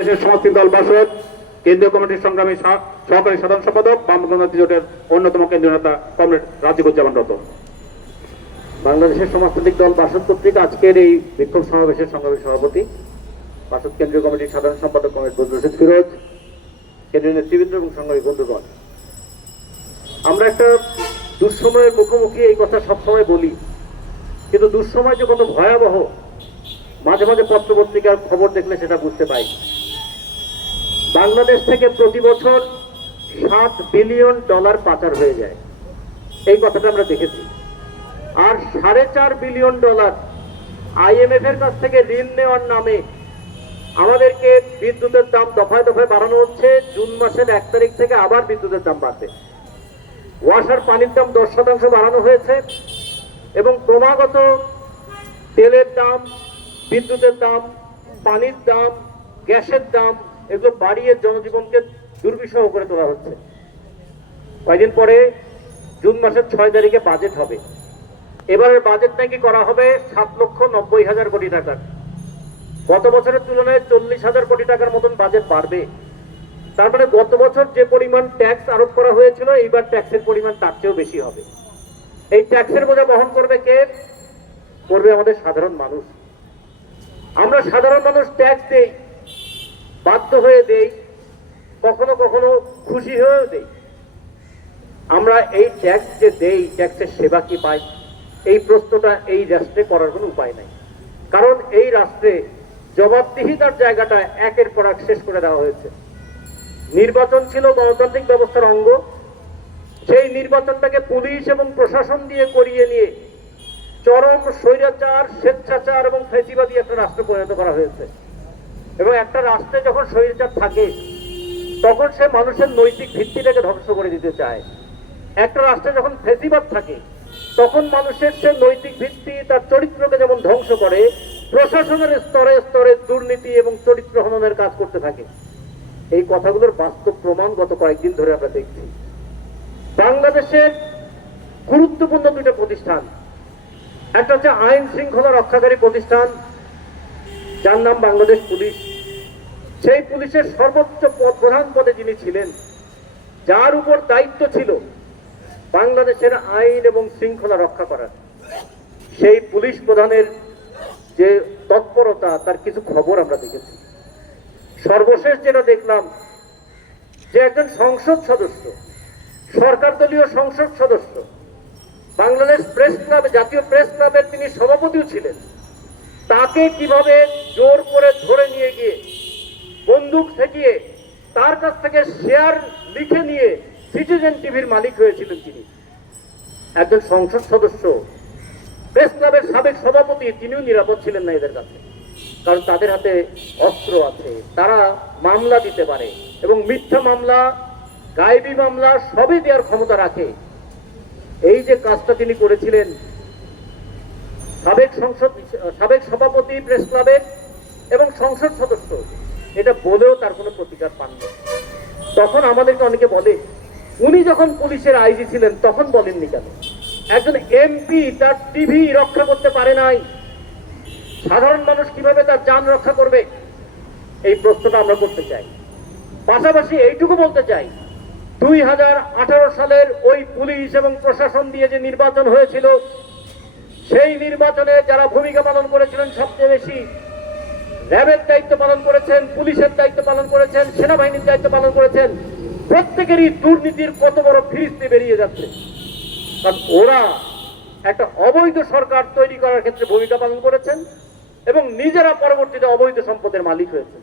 দেশের সমষ্টিক দল বাসদ, কেন্দ্রীয় কমিটির সংগ্রামী সহ- সহকারী সাধারণ সম্পাদক বামগণতান্ত্রিক জোটের অন্যতম কেন্দ্রীয় নেতা কমরেড রাজীবুজ্জামান রতন। বাংলাদেশের সমাজতান্ত্রিক দল বাসদ কর্তৃক আজকের এই বিক্ষোভ সমাবেশের সংগ্রামী সভাপতি, বাসদ কেন্দ্রীয় কমিটির সাধারণ সম্পাদক কমিটি বদরুল ফিরোজ, কেন্দ্রীয় নেতৃবৃন্দ এবং সংগ্রামী বন্ধুগণ। আমরা একটা দুঃসময়ের মুখোমুখি এই কথা সবসময় বলি, কিন্তু দুঃসময় যে কত ভয়াবহ, মাঝে মাঝে পত্রপত্রিকার খবর দেখলে সেটা বুঝতে পাই। বাংলাদেশ থেকে প্রতি বছর সাত বিলিয়ন ডলার পাচার হয়ে যায়। এই কথাটা আমরা দেখেছি। আর সাড়ে চার বিলিয়ন ডলার আইএমএফ এর কাছ থেকে ঋণ নেওয়ার নামে আমাদেরকে বিদ্যুতের দাম দফায় দফায় বাড়ানো হচ্ছে। জুন মাসের এক তারিখ থেকে আবার বিদ্যুতের দাম বাড়বে ওয়াসার পানির দাম দশ শতাংশ বাড়ানো হয়েছে এবং ক্রমাগত তেলের দাম, বিদ্যুতের দাম, পানির দাম, গ্যাসের দাম এগুলো বাড়িয়ে জনজীবনকে দুর্বিষহ করে তোলা হচ্ছে। কয়েকদিন পরে জুন মাসের ছয় তারিখে বাজেট হবে। এবারের বাজেট নাকি করা হবে সাত লক্ষ নব্বই হাজার কোটি টাকার। গত বছরের তুলনায় চল্লিশ হাজার কোটি টাকার মতন বাজেট বাড়বে। তার মানে গত বছর যে পরিমাণ ট্যাক্স আরোপ করা হয়েছিল, এইবার ট্যাক্সের পরিমাণ তার চেয়েও বেশি হবে। এই ট্যাক্সের বোঝা বহন করবে কে? করবে আমাদের সাধারণ মানুষ। আমরা সাধারণ মানুষ ট্যাক্স দেই। বাধ্য হয়ে দেই, কখনো কখনো খুশি হয়েও দেই। আমরা এই ট্যাক্স যে দেই, ট্যাক্সের সেবা কি পাই? এই প্রশ্নটা এই রাষ্ট্রে করার কোনো উপায় নাই। কারণ এই রাষ্ট্রে জবাবদিহিতার জায়গাটা একের পর এক শেষ করে দেওয়া হয়েছে। নির্বাচন ছিল গণতান্ত্রিক ব্যবস্থার অঙ্গ। সেই নির্বাচনটাকে পুলিশ এবং প্রশাসন দিয়ে করিয়ে নিয়ে চরম স্বৈরাচার, স্বেচ্ছাচার এবং ফেসিবাদী একটা রাষ্ট্র পরিণত করা হয়েছে। এবং একটা রাষ্ট্রে যখন স্বৈরাচার থাকে, তখন সে মানুষের নৈতিক ভিত্তিটাকে ধ্বংস করে দিতে চায়। একটা রাষ্ট্রে যখন ফেসিবাদ থাকে, তখন মানুষের সে নৈতিক ভিত্তি, তার চরিত্রকে যেমন ধ্বংস করে, প্রশাসনের স্তরে স্তরে দুর্নীতি এবং চরিত্র হননের কাজ করতে থাকে। এই কথাগুলোর বাস্তব প্রমাণ গত কয়েকদিন ধরে আমরা দেখছি। বাংলাদেশের গুরুত্বপূর্ণ দুটো প্রতিষ্ঠান। একটা হচ্ছে আইন শৃঙ্খলা রক্ষাকারী প্রতিষ্ঠান, যার নাম বাংলাদেশ পুলিশ। সেই পুলিশের সর্বোচ্চ প্রধান পদে যিনি ছিলেন, যার উপর দায়িত্ব ছিল বাংলাদেশের আইন এবং শৃঙ্খলা রক্ষা করার। সেই পুলিশ প্রধানের যে তৎপরতা, তার কিছু খবর আমরা দেখেছি। সর্বশেষ যেটা দেখলাম, যে একজন সংসদ সদস্য, সরকার দলীয় সংসদ সদস্য, বাংলাদেশ প্রেস ক্লাব, জাতীয় প্রেস ক্লাবের তিনি সভাপতিও ছিলেন। তাকে কীভাবে জোর করে ধরে নিয়ে গিয়ে বন্দুক ঠেকিয়ে তার কাছ থেকে শেয়ার লিখে নিয়ে সিটিজেন টিভির মালিক হয়েছিলেন তিনি। একজন সংসদ সদস্য, প্রেস ক্লাবের সাবেক সভাপতি, তিনিও নিরাপদ ছিলেন না এদের কাছে, কারণ তাদের হাতে অস্ত্র আছে। তারা মামলা দিতে পারে এবং মিথ্যা মামলা, গায়েবী মামলা সবই দেওয়ার ক্ষমতা রাখে। এই যে কাজটা তিনি করেছিলেন, সাবেক সংসদ, সাবেক সভাপতি, প্রেস ক্লাবের এবং সংসদ সদস্য এটা বলেও তার কোনো প্রতিকার পাননি। তখন আমাদেরকে অনেকে বলে, উনি যখন পুলিশের আইজি ছিলেন, তখন বলেননি কেন? একজন এমপি তার টিভি রক্ষা করতে পারে নাই। সাধারণ মানুষ কীভাবে তার যান রক্ষা করবে? এই প্রশ্নটা আমরা করতে চাই। পাশাপাশি এইটুকু বলতে চাই, দুই হাজার আঠারো সালের ওই পুলিশ এবং প্রশাসন দিয়ে যে নির্বাচন হয়েছিল, সেই নির্বাচনে যারা ভূমিকা পালন করেছিলেন সবচেয়ে বেশি র্যাবের দায়িত্ব পালন করেছেন, পুলিশের দায়িত্ব পালন করেছেন, সেনাবাহিনীর দায়িত্ব পালন করেছেন। প্রত্যেকেরই দুর্নীতির কত বড় ফিরিস্তি বেরিয়ে যাচ্ছে। কারণ ওরা একটা অবৈধ সরকার তৈরি করার ক্ষেত্রে ভূমিকা পালন করেছেন এবং নিজেরা পরবর্তীতে অবৈধ সম্পদের মালিক হয়েছেন।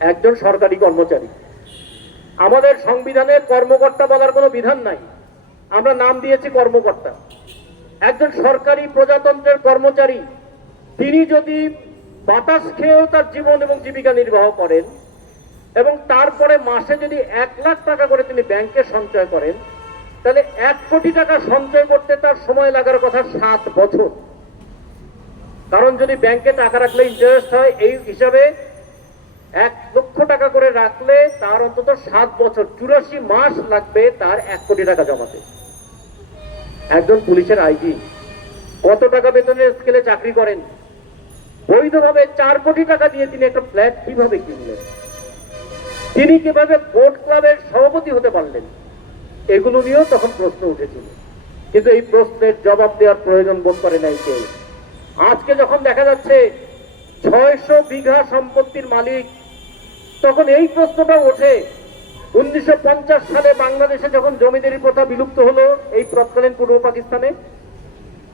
একজন সরকারি কর্মচারী। আমাদের সংবিধানে কর্মকর্তা বলার কোনো বিধান নাই। আমরা নাম দিয়েছি কর্মকর্তা। একজন সরকারি প্রজাতন্ত্রের কর্মচারী, তিনি যদি বাতাস খেয়েও তার জীবন এবং জীবিকা নির্বাহ করেন এবং তারপরে মাসে যদি এক লাখ টাকা করে তিনি ব্যাংকে সঞ্চয় করেন, তাহলে এক কোটি টাকা সঞ্চয় করতে তার সময় লাগার কথা সাত বছর। কারণ যদি ব্যাংকে টাকা রাখলে ইন্টারেস্ট হয়, এই হিসাবে এক লক্ষ টাকা করে রাখলে তার অন্তত সাত বছর, চুরাশি মাস লাগবে তার এক কোটি টাকা জমাতে। একজন পুলিশের আইজি, কত টাকা বেতনের স্কেলে চাকরি করেন? বৈধভাবে চার কোটি টাকা দিয়ে তিনি একটা ফ্ল্যাট কীভাবে কিনলেন? তিনি কীভাবে বোট ক্লাবের সভাপতি হতে পারলেন? এগুলো নিয়েও তখন প্রশ্ন উঠেছিল। কিন্তু এই প্রশ্নের জবাব দেওয়ার প্রয়োজন বোধ করে নাই কেউ। আজকে যখন দেখা যাচ্ছে ছয়শো বিঘা সম্পত্তির মালিক, তখন এই প্রশ্নটা ওঠে। উনিশশো পঞ্চাশ সালে বাংলাদেশে যখন জমিদারি প্রথা বিলুপ্ত হলো এই তৎকালীন পূর্ব পাকিস্তানে,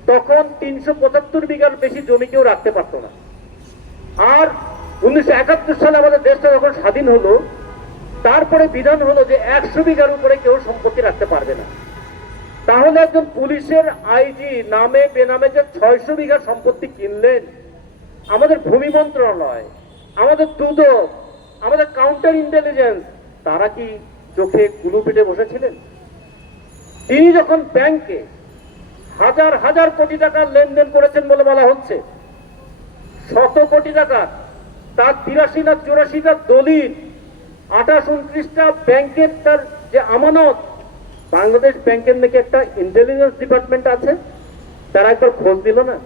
তখন তিনশো পঁচাত্তর বিঘার বেশি জমি কেউ রাখতে পারতো না। আর উনিশশো একাত্তর সালে আমাদের দেশটা যখন স্বাধীন হলো, তারপরে বিধান হলো যে একশো বিঘার উপরে কেউ সম্পত্তি রাখতে পারবে না। তাহলে একজন পুলিশের আইজি নামে, বেনামে যে ছয়শো বিঘা সম্পত্তি কিনলেন, আমাদের ভূমি মন্ত্রণালয়, আমাদের দুদক আমাদের কাউন্টার ইন্টেলিজেন্স তারা কি চোখে কুলু পেটে বসেছিলেন? তিনি যখন ব্যাংকে হাজার হাজার কোটি টাকার লেনদেন করেছেন বলে বলা হচ্ছে শত কোটি টাকা তার তিরাশি না চুরাশিটা দলিল, আঠাশ উনত্রিশটা ব্যাংকের তার যে আমানত, বাংলাদেশ ব্যাংকের নাকি একটা ইন্টেলিজেন্স ডিপার্টমেন্ট আছে? তারা একবার খোঁজ দিল না?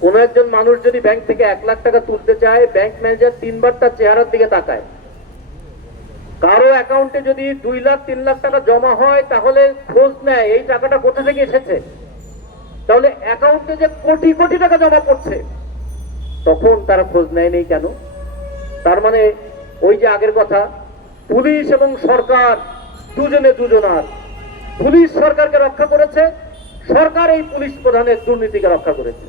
কোন একজন মানুষ যদি ব্যাংক থেকে এক লাখ টাকা তুলতে চায়, ব্যাংক ম্যানেজার তিনবার তার চেহারার দিকে তাকায়। কারও অ্যাকাউন্টে যদি দুই লাখ, তিন লাখ টাকা জমা হয়, তাহলে খোঁজ নেয়, এই টাকাটা কোথা থেকে এসেছে? তাহলে অ্যাকাউন্টে যে কোটি কোটি টাকা জমা পড়ছে। তখন তারা খোঁজ নেয়নি কেন? তার মানে ওই যে আগের কথা, পুলিশ এবং সরকার দুজনে দুজনার। পুলিশ সরকারকে রক্ষা করেছে, সরকার এই পুলিশ প্রধানের দুর্নীতিকে রক্ষা করেছে।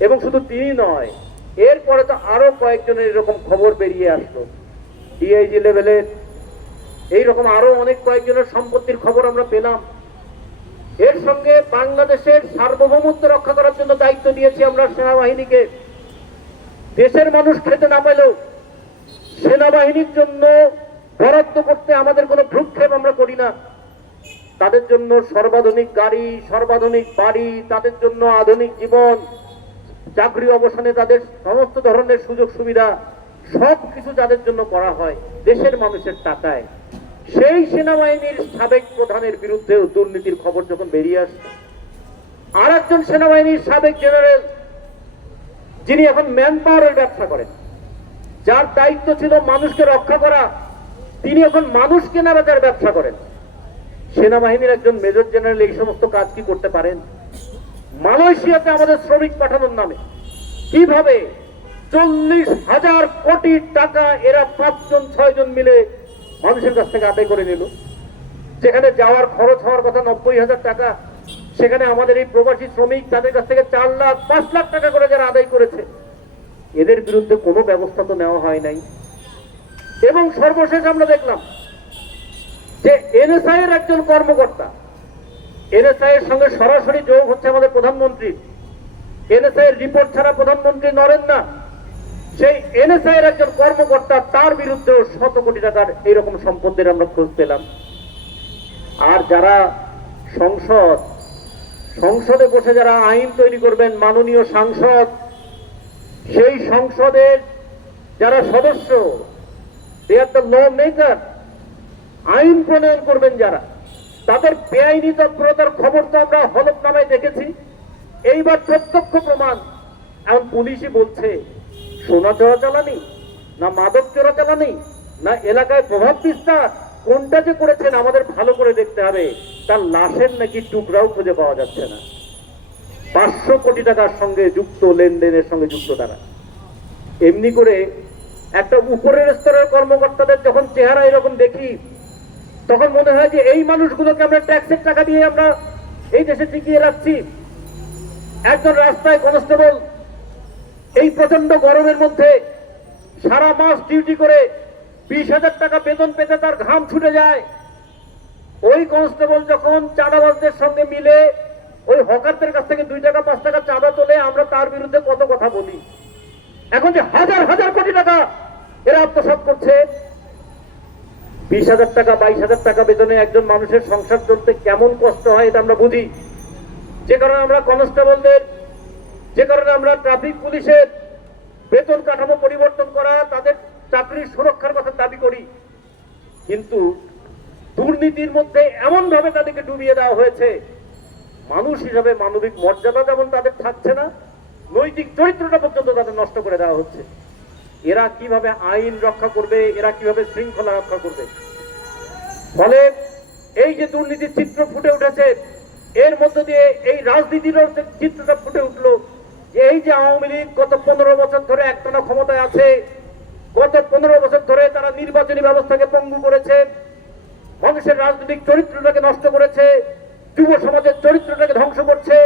এবং শুধু তিনি নয়, এরপরে তো আরও কয়েকজনের এরকম খবর বেরিয়ে আসলো। ডিআইজি লেভেলের এইরকম আরও অনেক কয়েকজনের সম্পত্তির খবর আমরা পেলাম। এর সঙ্গে বাংলাদেশের সার্বভৌমত্ব রক্ষা করার জন্য দায়িত্ব দিয়েছি আমরা সেনাবাহিনীকে। দেশের মানুষ খেতে না পেলেও সেনাবাহিনীর জন্য বরাদ্দ করতে আমাদের কোনো ভ্রুক্ষেপ আমরা করি না। তাদের জন্য সর্বাধুনিক গাড়ি, সর্বাধুনিক বাড়ি, তাদের জন্য আধুনিক জীবন, চাকরি অবসানে তাদের সমস্ত ধরনের সুযোগ সুবিধা, সব কিছু যাদের জন্য করা হয় দেশের মানুষের টাকায়। সেই সেনাবাহিনীর সাবেক প্রধানের বিরুদ্ধেও দুর্নীতির খবর যখন বেরিয়ে আসছে আর একজন সেনাবাহিনীর সাবেক জেনারেল যিনি এখন ম্যান পাওয়ারের ব্যবসা করেন, যার দায়িত্ব ছিল মানুষকে রক্ষা করা, তিনি এখন মানুষ কেনা বেচার ব্যবসা করেন। সেনাবাহিনীর একজন মেজর জেনারেল এই সমস্ত কাজ কি করতে পারেন? মালয়েশিয়াতে আমাদের শ্রমিক পাঠানোর নামে কীভাবে চল্লিশ হাজার কোটি টাকা এরা পাঁচজন, ছয়জন মিলে মানুষের কাছ থেকে আদায় করে নিল? যেখানে যাওয়ার খরচ হওয়ার কথা নব্বই হাজার টাকা সেখানে আমাদের এই প্রবাসী শ্রমিক তাদের কাছ থেকে চার লাখ, পাঁচ লাখ টাকা করে যারা আদায় করেছে, এদের বিরুদ্ধে কোনো ব্যবস্থা তো নেওয়া হয় নাই। এবং সর্বশেষ আমরা দেখলাম যে এনএসআই এর একজন কর্মকর্তা এনএসআই এর সঙ্গে সরাসরি যোগ হচ্ছে আমাদের প্রধানমন্ত্রী। এনএসআই এর রিপোর্ট ছাড়া প্রধানমন্ত্রী নড়েন না। সেই এনএসআই এর একজন কর্মকর্তা, তার বিরুদ্ধেও শত কোটি টাকার এইরকম সম্পত্তির আমরা খোঁজ পেলাম। আর যারা সংসদ সংসদে বসে যারা আইন তৈরি করবেন মাননীয় সাংসদ, সেই সংসদের যারা সদস্য দে আর দ্য ল মেকার আইন প্রণয়ন করবেন যারা, তাদের বেআইনি তৎপরতার খবর তো আমরা হলফনামায় দেখেছি। এইবার প্রত্যক্ষ প্রমাণ। এখন পুলিশই বলছে, সোনা চোরা চালানি না মাদক চোরা চালানি না এলাকায় প্রভাব বিস্তার। কোনটা যে করেছেন আমাদের ভালো করে দেখতে হবে। তার লাশের নাকি টুকরাও খুঁজে পাওয়া যাচ্ছে না। পাঁচশো কোটি টাকার সঙ্গে যুক্ত লেনদেনের সঙ্গে যুক্ত তারা। এমনি করে একটা উপরের স্তরের কর্মকর্তাদের যখন চেহারা এরকম দেখি, তখন মনে হয় যে এই মানুষগুলোকে আমরা ট্যাক্সের টাকা দিয়ে আমরা এই দেশে টিকিয়ে রাখছি। একজন রাস্তায় কনস্টেবল এই প্রচণ্ড গরমের মধ্যে সারা মাস ডিউটি করে বিশ হাজার টাকা বেতন পেতে তার ঘাম ছুটে যায়। ওই কনস্টেবল যখন চাঁদাবাজদের সঙ্গে মিলে, ওই হকারদের কাছ থেকে দুই টাকা, পাঁচ টাকা চাঁদা তোলে, আমরা তার বিরুদ্ধে কত কথা বলি? এখন যে হাজার হাজার কোটি টাকা এরা আত্মসাৎ করছে। বিশ হাজার টাকা, বাইশ হাজার টাকা বেতনে একজন মানুষের সংসার চলতে কেমন কষ্ট হয় এটা আমরা বুঝি। যে কারণে আমরা কনস্টেবলদের যে কারণে আমরা ট্রাফিক পুলিশের বেতন কাঠামো পরিবর্তন করা, তাদের চাকরির সুরক্ষার কথা দাবি করি। কিন্তু দুর্নীতির মধ্যে এমন ভাবে তাদেরকে ডুবিয়ে দেওয়া হয়েছে, মানুষ হিসাবে মানবিক মর্যাদা যেমন তাদের থাকছে না, নৈতিক চরিত্রটা পর্যন্ত তাদের নষ্ট করে দেওয়া হচ্ছে। এরা কীভাবে আইন রক্ষা করবে, এরা কীভাবে শৃঙ্খলা রক্ষা করবে? ফলে এই যে দুর্নীতির চিত্র ফুটে উঠেছে, এর মধ্য দিয়ে এই রাজনীতির চিত্রটা ফুটে উঠল এই যে আওয়ামী লীগ গত পনেরো বছর ধরে একটানা ক্ষমতায় আছে গত পনেরো বছর ধরে তারা নির্বাচনী ব্যবস্থাকে পঙ্গু করেছে, মানুষের রাজনৈতিক চরিত্রটাকে নষ্ট করেছে, যুব সমাজের চরিত্রটাকে ধ্বংস করছে,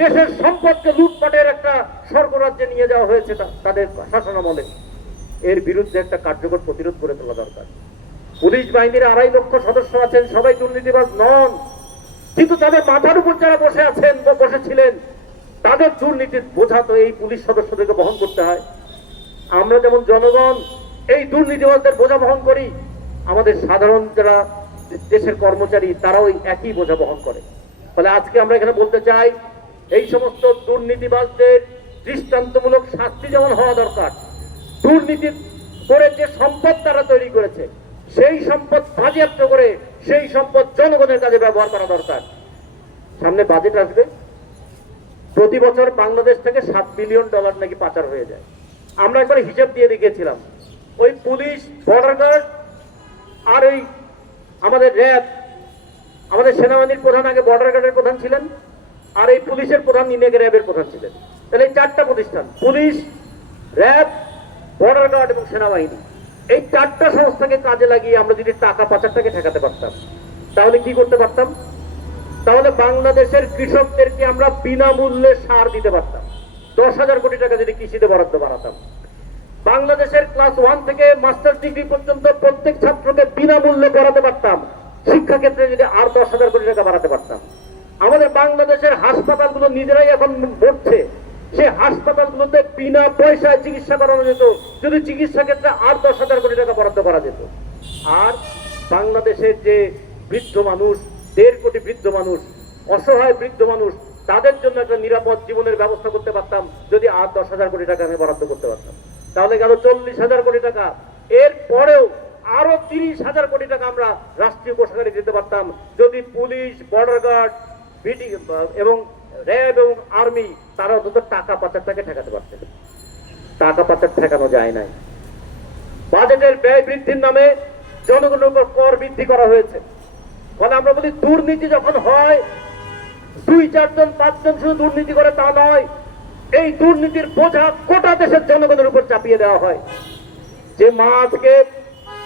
দেশের সম্পদকে লুটপাটের একটা স্বর্গরাজ্যে নিয়ে যাওয়া হয়েছে তাদের শাসনামলে। এর বিরুদ্ধে একটা কার্যকর প্রতিরোধ করে তোলা দরকার। পুলিশ বাহিনীর আড়াই লক্ষ সদস্য আছেন, সবাই দুর্নীতিবাজ নন। কিন্তু তাদের মাথার উপর যারা বসে আছেন বা বসেছিলেন, তাদের দুর্নীতির বোঝা তো এই পুলিশ সদস্যদেরকে বহন করতে হয়। আমরা যেমন জনগণ এই দুর্নীতিবাজদের বোঝা বহন করি, আমাদের সাধারণ যারা দেশের কর্মচারী, তারাও একই বোঝা বহন করে। ফলে আজকে আমরা এখানে বলতে চাই, এই সমস্ত দুর্নীতিবাজদের দৃষ্টান্তমূলক শাস্তি যেমন হওয়া দরকার, দুর্নীতি করে যে সম্পদ তারা তৈরি করেছে, সেই সম্পদ বাজেয়াপ্ত করে সেই সম্পদ জনগণের কাজে ব্যবহার করা দরকার। সামনে বাজেট আসবে। প্রতি বছর বাংলাদেশ থেকে সাত বিলিয়ন ডলার নাকি পাচার হয়ে যায়। আমরা একবার হিসাব দিয়ে দেখিয়েছিলাম। ওই পুলিশ বর্ডার গার্ড আর ওই আমাদের র্যাব আমাদের সেনাবাহিনীর প্রধান আগে বর্ডার গার্ডের প্রধান ছিলেন আর এই পুলিশের প্রধান ইন্ডিয়াকে র্যাবের প্রধান ছিলেন। তাহলে এই চারটা প্রতিষ্ঠান, পুলিশ র্যাব বর্ডার গার্ড এবং সেনাবাহিনী, এই চারটা সংস্থাকে কাজে লাগিয়ে আমরা যদি টাকা পাচারটাকে ঠেকাতে পারতাম, তাহলে কি করতে পারতাম? তাহলে বাংলাদেশের কৃষকদেরকে আমরা বিনামূল্যে সার দিতে পারতাম। দশ হাজার কোটি টাকা যদি কৃষিতে বরাদ্দ বাড়াতাম। বাংলাদেশের ক্লাস ওয়ান থেকে মাস্টার ডিগ্রি পর্যন্ত প্রত্যেক ছাত্রকে বিনামূল্যে পড়াতে পারতাম। শিক্ষা ক্ষেত্রে যদি আর দশ হাজার কোটি টাকা বাড়াতে পারতাম। আমাদের বাংলাদেশের হাসপাতালগুলো নিজেরাই এখন ভরছে। সে হাসপাতালগুলোতে বিনা পয়সায় চিকিৎসা করানো যেত। যদি চিকিৎসা ক্ষেত্রে আর দশ হাজার কোটি টাকা বরাদ্দ করা যেত। আর বাংলাদেশের যে বৃদ্ধ মানুষ, দেড় কোটি বৃদ্ধ মানুষ, অসহায় বৃদ্ধ মানুষ তাদের জন্য একটা নিরাপদ জীবনের ব্যবস্থা করতে পারতাম, যদি আর দশ হাজার কোটি টাকা আমি বরাদ্দ করতে পারতাম। তাহলে গেল চল্লিশ হাজার কোটি টাকা। এর পরেও আরও তিরিশ হাজার কোটি টাকা আমরা রাষ্ট্রীয় কোষাগারে দিতে পারতাম, যদি পুলিশ, বর্ডার গার্ড, বিডি, এবং র্যাব এবং আর্মি তারা অন্তত টাকা পাচারটাকে ঠেকাতে পারতেন। টাকা পাচার ঠেকানো যায় নাই। বাজেটের ব্যয় বৃদ্ধির নামে জনগণের উপর কর বৃদ্ধি করা হয়েছে। ফলে আমরা বলি, দুর্নীতি যখন হয় দুই, চারজন, পাঁচজন শুধু দুর্নীতি করে তা নয়, এই দুর্নীতির বোঝা গোটা দেশের জনগণের উপর চাপিয়ে দেওয়া হয়। যে মা আজকে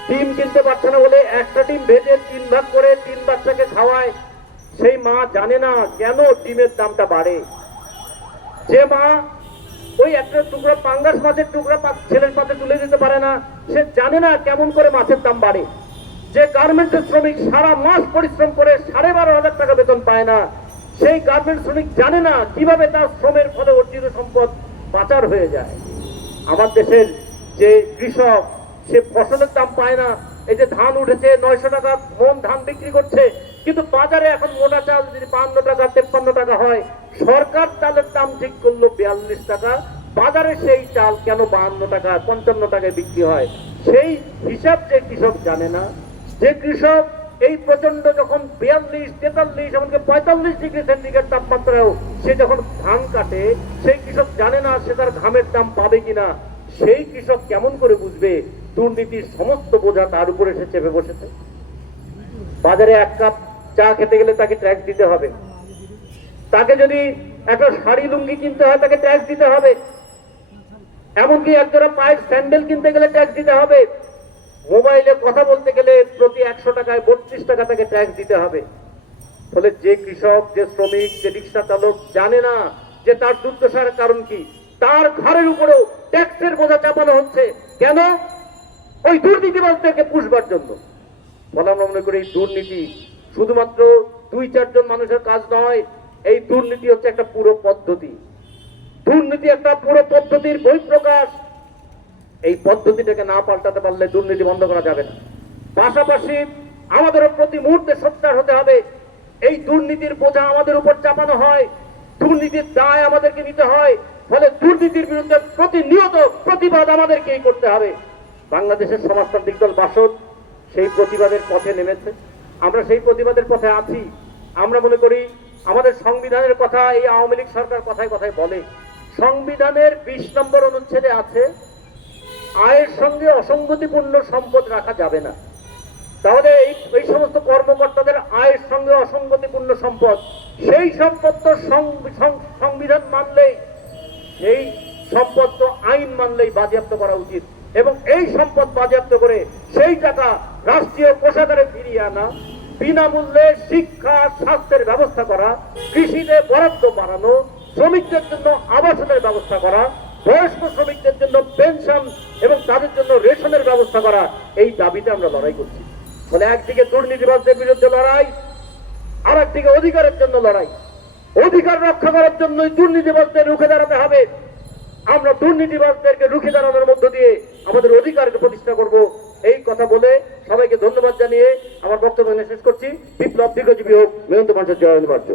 ডিম কিনতে পারছে না বলে একটা ডিম ভেজে তিন ভাগ করে তিন বাচ্চাকে খাওয়ায়, সেই মা জানে না কেন ডিমের দামটা বাড়ে। যে মা ওই একটা টুকরো পাঙ্গাস মাছের টুকরা ছেলের পাতে তুলে দিতে পারে না, সে জানে না কেমন করে মাছের দাম বাড়ে। যে গার্মেন্টের শ্রমিক সারা মাস পরিশ্রম করে সাড়ে বারো হাজার টাকা বেতন পায় না সেই গার্মেন্টস শ্রমিক জানে না কীভাবে তার শ্রমের ফলে অর্জিত সম্পদ পাচার হয়ে যায়। আমার দেশের যে কৃষক, সে ফসলের দাম পায় না। এই যে ধান উঠেছে, নয়শো টাকা মন ধান বিক্রি করছে, কিন্তু বাজারে এখন মোটা চাল যদি বান্ন টাকা, তেপ্পান্ন টাকা হয়, সরকার চালের দাম ঠিক করল বিয়াল্লিশ টাকা, বাজারে সেই চাল কেন বাহান্ন টাকা, পঞ্চান্ন টাকায় বিক্রি হয়? সেই হিসাব যে কৃষক জানে না, যে কৃষক এই প্রচণ্ড যখন বিয়াল্লিশ, তেতাল্লিশ, এমনকি পঁয়তাল্লিশ ডিগ্রি সেন্টিগ্রেড তাপমাত্রাও সে যখন ধান কাটে, সেই কৃষক জানে না সে তার ঘামের দাম পাবে কিনা। সেই কৃষক কেমন করে বুঝবে? দুর্নীতির সমস্ত বোঝা তার উপরে সে চেপে বসেছে। বাজারে এক কাপ চা খেতে গেলে তাকে ট্যাক্স দিতে হবে। তাকে যদি একটা শাড়ি লুঙ্গি কিনতে হয়, তাকে ট্যাক্স দিতে হবে। এমনকি একজোড়া পায়ের স্যান্ডেল কিনতে গেলে ট্যাক্স দিতে হবে। মোবাইলে কথা বলতে গেলে প্রতি একশো টাকায় বত্রিশ টাকা তাকে ট্যাক্স দিতে হবে। ফলে যে কৃষক, যে শ্রমিক, যে রিক্সা চালক জানে না যে তার দুর্দশার কারণ কি, তার ঘরের উপরেও ট্যাক্সের বোঝা চাপানো হচ্ছে। কেন? ওই দুর্নীতিবাজদেরকে পুষবার জন্য। বলে আমরা মনে করি দুর্নীতি শুধুমাত্র দুই, চারজন মানুষের কাজ নয়, এই দুর্নীতি হচ্ছে একটা পুরো পদ্ধতি। দুর্নীতি একটা পুরো পদ্ধতির বহিঃপ্রকাশ। এই পদ্ধতিটাকে না পাল্টাতে পারলে দুর্নীতি বন্ধ করা যাবে না। পাশাপাশি আমাদেরও প্রতি মুহূর্তে সোচ্চার হতে হবে, এই দুর্নীতির বোঝা আমাদের উপর চাপানো হয়, দুর্নীতির দায় আমাদেরকে নিতে হয়, ফলে দুর্নীতির বিরুদ্ধে প্রতিনিয়ত প্রতিবাদ আমাদেরকেই করতে হবে। বাংলাদেশের সমাজতান্ত্রিক দল বাসদ সেই প্রতিবাদের পথে নেমেছে। আমরা সেই প্রতিবাদের পথে আছি। আমরা মনে করি আমাদের সংবিধানের কথা এই আওয়ামী লীগ সরকার কথায় কথায় বলে, সংবিধানের বিশ নম্বর অনুচ্ছেদে আছে আয়ের সঙ্গে অসঙ্গতিপূর্ণ সম্পদ রাখা যাবে না। তাহলে এই এই সমস্ত কর্মকর্তাদের আয়ের সঙ্গে অসঙ্গতিপূর্ণ সম্পদ, সেই সম্পদ তো সংবিধান মানলেই এই সম্পদ তো আইন মানলেই বাজেয়াপ্ত করা উচিত। এবং এই সম্পদ বাজেয়াপ্ত করে সেই টাকা রাষ্ট্রীয় কোষাগারে ফিরিয়ে আনা, বিনামূল্যে শিক্ষা, স্বাস্থ্যের ব্যবস্থা করা, কৃষিতে বরাদ্দ বাড়ানো, শ্রমিকদের জন্য আবাসনের ব্যবস্থা করা বয়স্ক শ্রমিকদের জন্য পেনশন এবং তাদের জন্য রেশনের ব্যবস্থা করা, এই দাবিতে আমরা লড়াই করছি। ফলে একদিকে দুর্নীতিবাদদের বিরুদ্ধে লড়াই আর একদিকে অধিকারের জন্য লড়াই। অধিকার রক্ষা করার জন্যই দুর্নীতিবাদদের রুখে দাঁড়াতে হবে। আমরা দুর্নীতিবাদদেরকে রুখে দাঁড়ানোর মধ্য দিয়ে আমাদের অধিকারকে প্রতিষ্ঠা করব। এই কথা বলে সবাইকে ধন্যবাদ জানিয়ে আমার বক্তব্য শেষ করছি। বিপ্লব দীর্ঘজীবী হোক মেহন্ত মানুষের জয় অনিবার্য